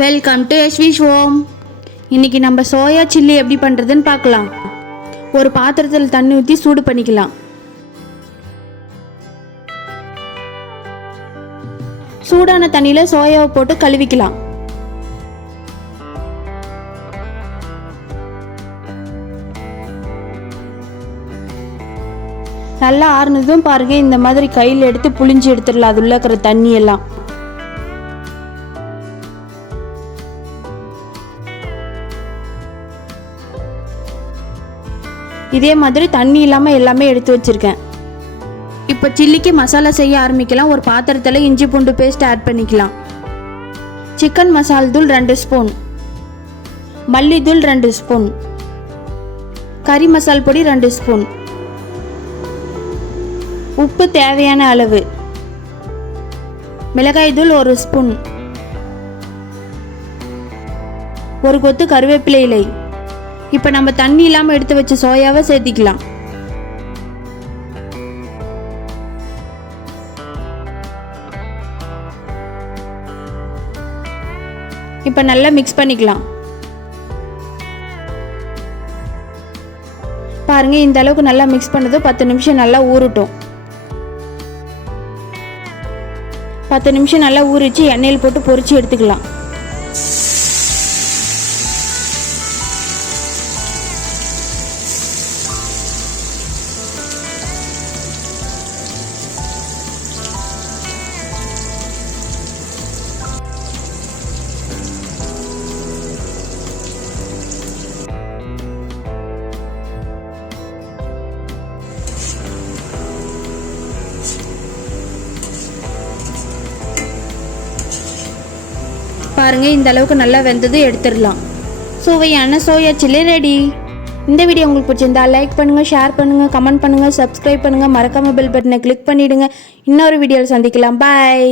Welcome to யஷ்விஷ் home. இன்றைக்கி நம்ம soya chilli எப்படி பண்ணுறதுன்னு பார்க்கலாம். ஒரு பாத்திரத்தில் தண்ணி ஊற்றி சூடு பண்ணிக்கலாம். சூடான தண்ணியில் சோயாவை போட்டு கழுவிக்கலாம். நல்லா ஆறுனதும் பாருங்க, இந்த மாதிரி கையில் எடுத்து புளிஞ்சு எடுத்துடலாம் அது உள்ள இருக்கிற தண்ணி எல்லாம். இதே மாதிரி தண்ணி இல்லாமல் எல்லாமே எடுத்து வச்சிருக்கேன். இப்போ சில்லிக்கு மசாலா செய்ய ஆரம்பிக்கலாம். ஒரு பாத்திரத்தில் இஞ்சி பூண்டு பேஸ்ட் ஆட் பண்ணிக்கலாம். சிக்கன் மசால் தூள் 2 ஸ்பூன், மல்லித்தூள் 2 ஸ்பூன், கறி மசால் பொடி 2 ஸ்பூன், உப்பு தேவையான அளவு, மிளகாய் தூள் 1 ஸ்பூன், ஒரு கொத்து கருவேப்பிலை இலை. இப்போ நம்ம தண்ணி இல்லாமல் எடுத்து வச்ச சோயாவை சேர்த்திக்கலாம். இப்போ நல்லா மிக்ஸ் பண்ணிக்கலாம். பாருங்க, இந்த அளவுக்கு நல்லா மிக்ஸ் பண்ணது 10 நிமிஷம் நல்லா ஊறட்டும். 10 நிமிஷம் நல்லா ஊறிச்சு. எண்ணெயில் போட்டு பொரிச்சு எடுத்துக்கலாம். பாருங்க, இந்த அளவுக்கு நல்லா வெந்தது எடுத்துடலாம். சுவையான சோயா சில்லி ரெடி. இந்த வீடியோ உங்களுக்கு பிடிச்சிருந்தா லைக் பண்ணுங்க, ஷேர் பண்ணுங்க, கமெண்ட் பண்ணுங்க, சப்ஸ்கிரைப் பண்ணுங்க, மறக்காம பெல் பட்டனை கிளிக் பண்ணிடுங்க. இன்னொரு வீடியோவில் சந்திக்கலாம். பாய்.